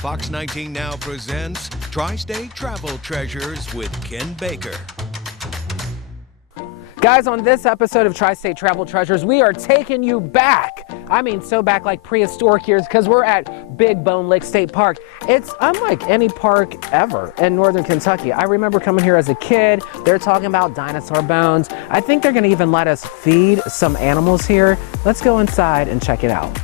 Fox 19 Now presents Tri-State Travel Treasures with Ken Baker. Guys, on this episode of Tri-State Travel Treasures, we are taking you back. I mean, so back like prehistoric years, because we're at Big Bone Lake State Park. It's unlike any park ever in northern Kentucky. I remember coming here as a kid. They're talking about dinosaur bones. I think they're going to even let us feed some animals here. Let's go inside and check it out.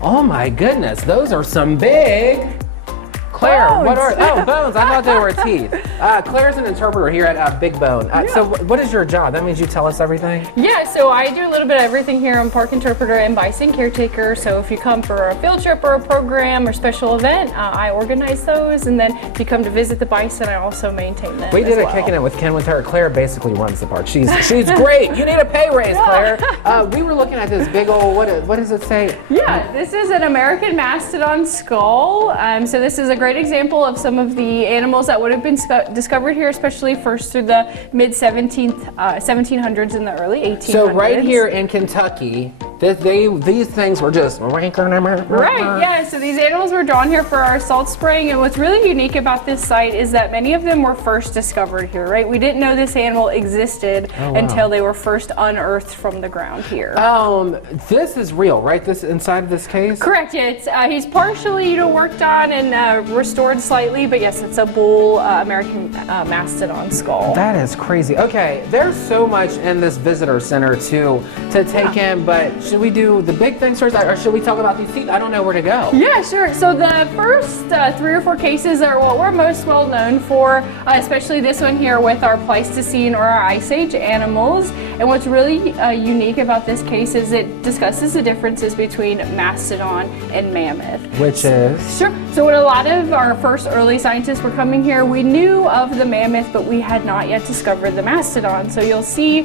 Oh my goodness, those are some big... Claire, bones. what are, oh, bones, I thought they were teeth. Claire's an interpreter here at Big Bone. So what is your job? That means you tell us everything? Yeah, so I do a little bit of everything here. I'm park interpreter and bison caretaker. So if you come for a field trip or a program or special event, I organize those. And then if you come to visit the bison, I also maintain them. We did a Kicking It with Ken with her. Claire basically runs the park. She's great. You need a pay raise, Claire. We were looking at this big old, what does it say? Yeah, this is an American mastodon skull. So this is a great example of some of the animals that would have been discovered here, especially first through the mid-1700s and the early 1800s. So right here in Kentucky, these things were just... Right, yeah, so these animals were drawn here for our salt spring, and what's really unique about this site is that many of them were first discovered here, right? We didn't know this animal existed until they were first unearthed from the ground here. This is real, right? This inside of this case? Correct, yeah, it's, he's partially, worked on and restored slightly, but yes, it's a bull American mastodon skull. That is crazy. Okay, there's so much in this visitor center too to take in, but should we do the big things first, or should we talk about these teeth? I don't know where to go. Yeah, sure. So the first 3 or 4 cases are what we're most well known for, especially this one here with our Pleistocene or our Ice Age animals. And what's really unique about this case is it discusses the differences between mastodon and mammoth. Which is? Sure. So when a lot of our first early scientists were coming here, we knew of the mammoth, but we had not yet discovered the mastodon. So you'll see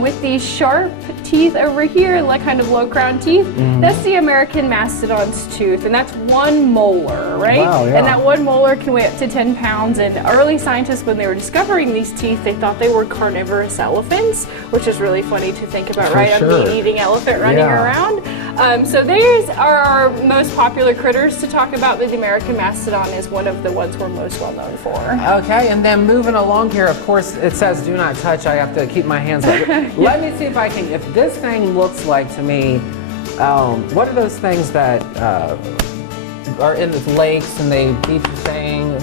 with these sharp teeth over here, like kind of low crown teeth, that's the American mastodon's tooth, and that's 1 molar, right? Wow, yeah. And that 1 molar can weigh up to 10 pounds. And early scientists, when they were discovering these teeth, they thought they were carnivorous elephants, which is really funny to think about, right? A meat-eating elephant running around. So these are our most popular critters to talk about, but the American mastodon is one of the ones we're most well known for. Okay, and then moving along here, of course, it says do not touch. I have to keep my hands up. Let me see if I can, if this thing looks like to me, what are those things that are in the lakes and they eat the thing?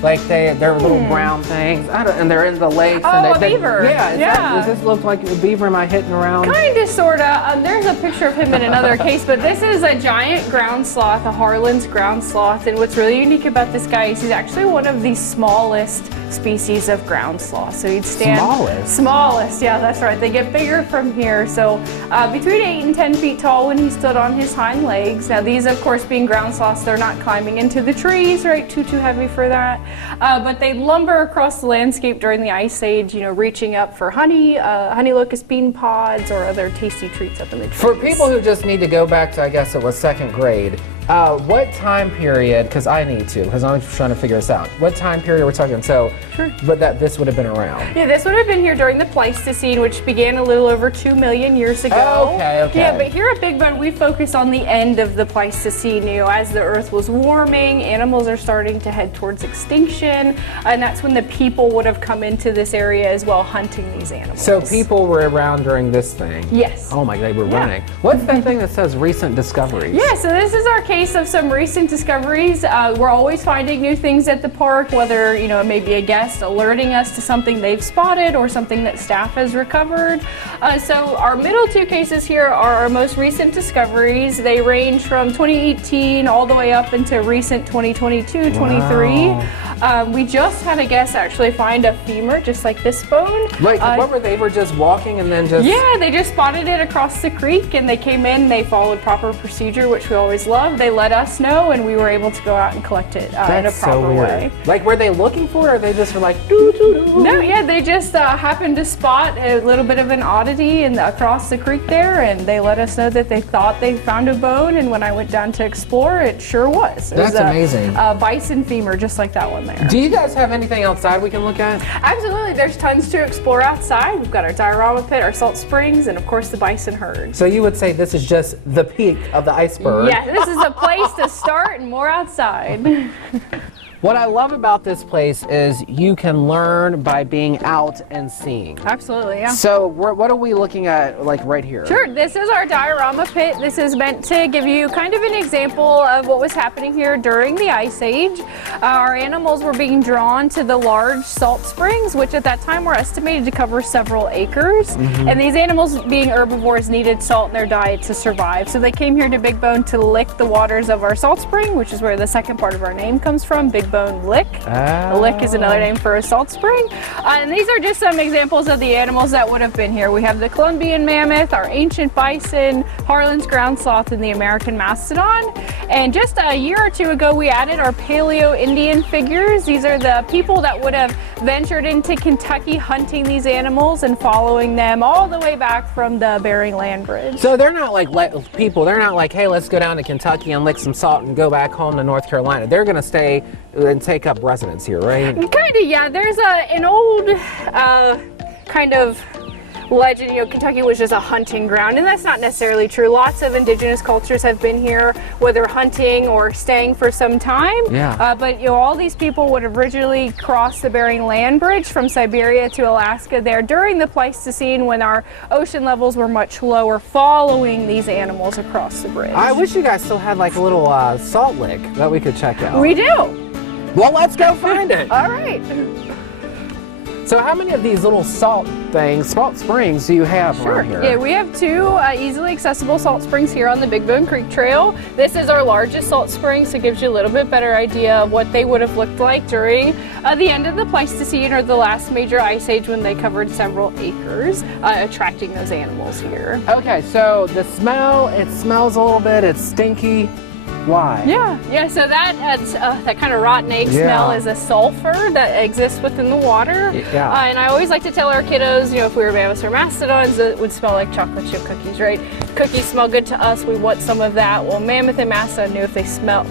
Like they're little brown things, and they're in the lakes. Oh, and a beaver. Does this look like a beaver? Am I hitting around? Kinda, sorta. There's a picture of him in another case, but this is a giant ground sloth, a Harlan's ground sloth. And what's really unique about this guy is he's actually one of the smallest species of ground sloth. So he'd stand... Smallest, yeah, that's right. They get bigger from here. So between 8 and 10 feet tall when he stood on his hind legs. Now these, of course, being ground sloths, they're not climbing into the trees, right? Too heavy for that. But they lumber across the landscape during the Ice Age, reaching up for honey, honey locust bean pods, or other tasty treats up in the trees. For people who just need to go back to, I guess it was 2nd grade, what time period, because I need to, because I'm trying to figure this out, what time period we're talking, so, but that this would have been around? Yeah, this would have been here during the Pleistocene, which began a little over 2 million years ago. Okay. Yeah, but here at Big Bone, we focus on the end of the Pleistocene. As the Earth was warming, animals are starting to head towards extinction, and that's when the people would have come into this area as well, hunting these animals. So people were around during this thing? Yes. Oh my, they were running. What's that thing that says recent discoveries? Yeah, so this is our case of some recent discoveries. We're always finding new things at the park, whether it may be a guest alerting us to something they've spotted or something that staff has recovered. So our middle 2 cases here are our most recent discoveries. They range from 2018 all the way up into recent 2022, 23. We just had a guest actually find a femur just like this bone. Like, what were they were just walking and then just... Yeah, they just spotted it across the creek and they came in, they followed proper procedure, which we always love. They let us know and we were able to go out and collect it in a proper way. Like, were they looking for it or they just were like, doo, doo, doo? No, yeah, they just happened to spot a little bit of an oddity across the creek there, and they let us know that they thought they found a bone, and when I went down to explore, it sure was. It That's was amazing. A bison femur, just like that one there. Do you guys have anything outside we can look at? Absolutely, there's tons to explore outside. We've got our diorama pit, our salt springs, and of course the bison herd. So you would say this is just the peak of the iceberg? Yeah, this is a place to start and more outside. What I love about this place is you can learn by being out and seeing. Absolutely, yeah. So what are we looking at, like right here? Sure, this is our diorama pit. This is meant to give you kind of an example of what was happening here during the Ice Age. Our animals were being drawn to the large salt springs, which at that time were estimated to cover several acres. And these animals, being herbivores, needed salt in their diet to survive. So they came here to Big Bone to lick the waters of our salt spring, which is where the second part of our name comes from, Big Bone Lick. A lick is another name for a salt spring. And these are just some examples of the animals that would have been here. We have the Columbian mammoth, our ancient bison, Harlan's ground sloth, and the American mastodon. And just a year or two ago, we added our Paleo-Indian figures. These are the people that would have ventured into Kentucky hunting these animals and following them all the way back from the Bering Land Bridge. So they're not like people, they're not like, hey, let's go down to Kentucky and lick some salt and go back home to North Carolina. They're gonna stay and take up residence here, right? Kinda, yeah. There's an old kind of legend, you know, Kentucky was just a hunting ground, and that's not necessarily true. Lots of indigenous cultures have been here, whether hunting or staying for some time. Yeah. But you know, all these people would have originally crossed the Bering Land Bridge from Siberia to Alaska there during the Pleistocene, when our ocean levels were much lower, following these animals across the bridge. I wish you guys still had like a little salt lick that we could check out. We do. Well, let's go find it. All right. So how many of these little salt springs do you have around here? Yeah, we have two easily accessible salt springs here on the Big Bone Creek Trail. This is our largest salt spring, so it gives you a little bit better idea of what they would have looked like during the end of the Pleistocene, or the last major ice age, when they covered several acres, attracting those animals here. Okay, so the smell, it smells a little bit, it's stinky. Why? Yeah, so that kind of rotten egg smell is a sulfur that exists within the water. Yeah. And I always like to tell our kiddos, you know, if we were mammoths or mastodons, it would smell like chocolate chip cookies, right? Cookies smell good to us, we want some of that. Well, mammoth and mastodon knew if they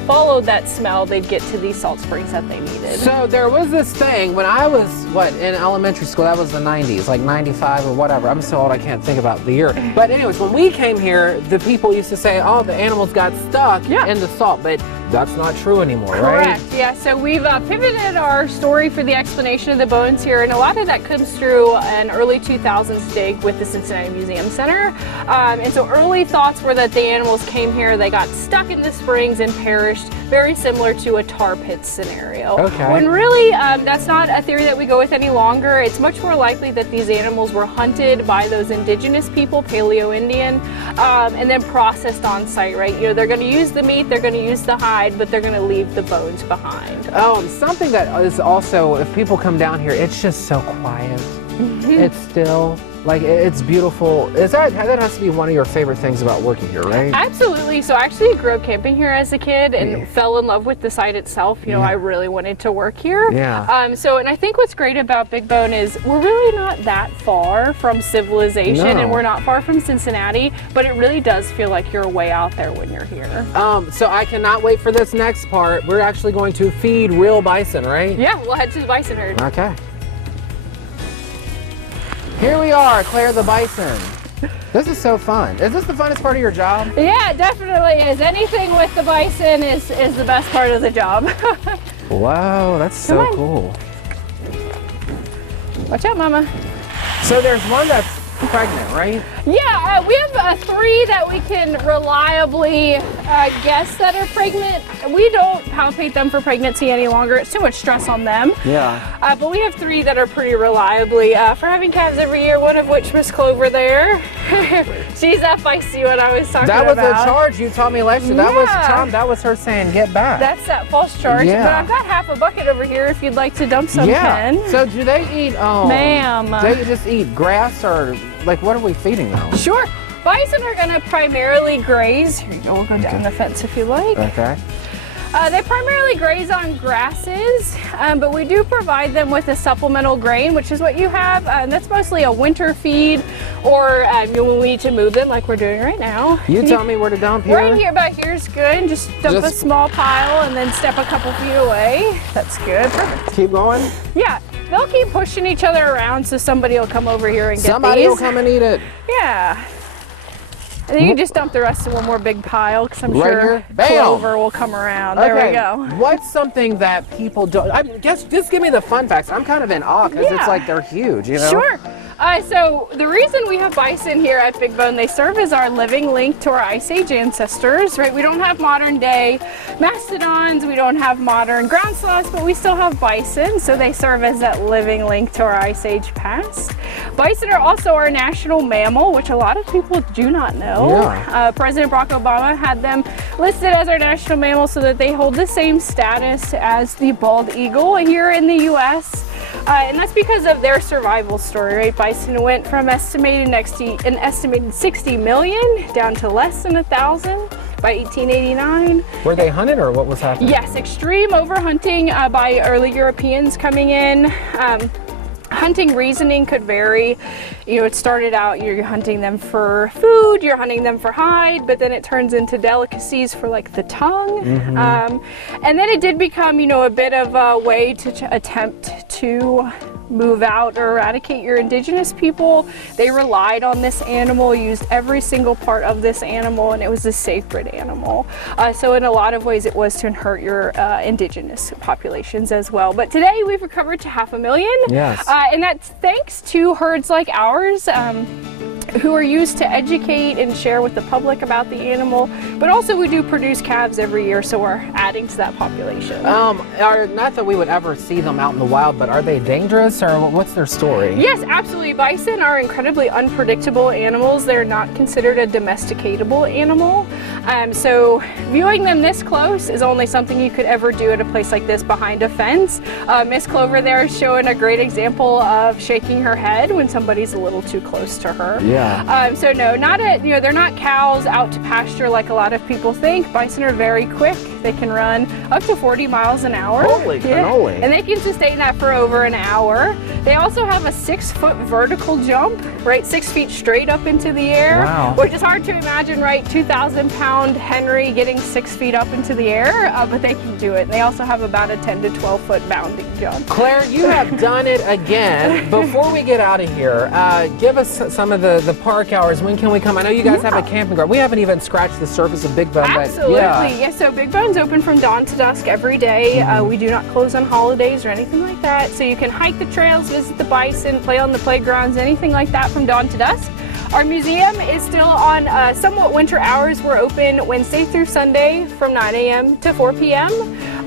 followed that smell, they'd get to these salt springs that they needed. So there was this thing when I was, in elementary school, that was the 90s, like 95 or whatever. I'm so old I can't think about the year. But anyways, when we came here, the people used to say, oh, the animals got stuck in the salt, but that's not true anymore, right? Correct, yeah. So we've pivoted our story for the explanation of the bones here, and a lot of that comes through an early 2000s dig with the Cincinnati Museum Center. And so early thoughts were that the animals came here, they got stuck in the springs and perished, very similar to a tar pit scenario. Okay. When really, that's not a theory that we go with any longer. It's much more likely that these animals were hunted by those indigenous people, Paleo-Indian, and then processed on site, right? You know, they're going to use the meat, they're going to use the hide, but they're going to leave the bones behind. Something that is also, if people come down here, it's just so quiet. It's still, like, it's beautiful. That has to be one of your favorite things about working here, right? Absolutely. So I actually grew up camping here as a kid and fell in love with the site itself. You know, I really wanted to work here. Yeah. And I think what's great about Big Bone is we're really not that far from civilization, and we're not far from Cincinnati, but it really does feel like you're way out there when you're here. So I cannot wait for this next part. We're actually going to feed real bison, right? Yeah, we'll head to the bison herd. Okay. Here we are, Claire the bison. This is so fun. Is this the funnest part of your job? Yeah, it definitely is. Anything with the bison is the best part of the job. Wow, that's so cool. Watch out, Mama. So there's one that's pregnant, right? Yeah, we have 3 that we can reliably guess that are pregnant. We don't palpate them for pregnancy any longer. It's too much stress on them. Yeah. But we have 3 that are pretty reliably for having calves every year, one of which was Clover there. She's that feisty one I was talking about. That was a charge you taught me last year. That was Tom, that was her saying, get back. That's that false charge. Yeah. But I've got half a bucket over here if you'd like to dump some, Ken. So do they eat, Ma'am. do they just eat grass, or like what are we feeding them? Sure. Bison are going to primarily graze. Here you go. We'll go down the fence if you like. Okay. They primarily graze on grasses, but we do provide them with a supplemental grain, which is what you have. That's mostly a winter feed, or when we need to move them like we're doing right now. You tell me where to dump here? Right here, about here's good. Just dump a small pile and then step a couple feet away. That's good. Perfect. Keep going? Yeah, they'll keep pushing each other around so somebody will come over here and get Somebody these. will come and eat it. Yeah. And then you can just dump the rest in one more big pile because I'm Right sure here? Bam! clover will come around. There we go. What's something that people don't, I guess, just give me the fun facts. I'm kind of in awe because it's like they're huge, you know? Sure. So the reason we have bison here at Big Bone, they serve as our living link to our Ice Age ancestors, right? We don't have modern day mastodons, we don't have modern ground sloths, but we still have bison, so they serve as that living link to our Ice Age past. Bison are also our national mammal, which a lot of people do not know. Yeah. President Barack Obama had them listed as our national mammal so that they hold the same status as the bald eagle here in the U.S. And that's because of their survival story, right? Bison went from an estimated 60 million down to less than 1,000 by 1889. Were they hunted or what was happening? Yes, extreme overhunting by early Europeans coming in. Hunting reasoning could vary. You know, it started out you're hunting them for food, you're hunting them for hide, but then it turns into delicacies for like the tongue. And then it did become, you know, a bit of a way to attempt to move out or eradicate your indigenous people. They relied on this animal, used every single part of this animal, and it was a sacred animal. So in a lot of ways it was to inherit your indigenous populations as well. But today we've recovered to 500,000. Yes. And that's thanks to herds like ours, who are used to educate and share with the public about the animal, but also we do produce calves every year, so we're adding to that population. Not that we would ever see them out in the wild, but are they dangerous or what's their story? Yes, absolutely. Bison are incredibly unpredictable animals. They're not considered a domesticatable animal. So viewing them this close is only something you could ever do at a place like this behind a fence. Miss Clover there is showing a great example of shaking her head when somebody's a little too close to her. Yeah. So no, they're not cows out to pasture like a lot of people think. Bison are very quick. They can run up to 40 miles an hour. Holy cannoli. And they can sustain that for over an hour. They also have a 6-foot vertical jump, right? 6 feet straight up into the air. Wow. Which is hard to imagine, right? 2,000-pound Henry getting 6 feet up into the air, but they can do it. And they also have about a 10 to 12-foot bounding jump. Claire, you have done it again. Before we get out of here, give us some of the park hours. When can we come? I know you guys have a camping ground. We haven't even scratched the surface of Big Bone. Absolutely. Yeah. So Big Bone's open from dawn to dusk every day. We do not close on holidays or anything like that. So you can hike the trails, visit the bison, play on the playgrounds, anything like that from dawn to dusk. Our museum is still on somewhat winter hours. We're open Wednesday through Sunday from 9 a.m. to 4 p.m.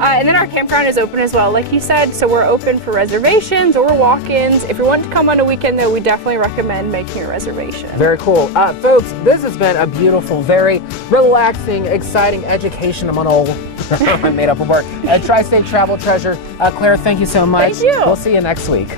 And then our campground is open as well, like you said. So we're open for reservations or walk-ins. If you want to come on a weekend, though, we definitely recommend making a reservation. Very cool. Folks, this has been a beautiful, very relaxing, exciting, educational, I made up a word, Tri-State Travel Treasure. Claire, thank you so much. Thank you. We'll see you next week.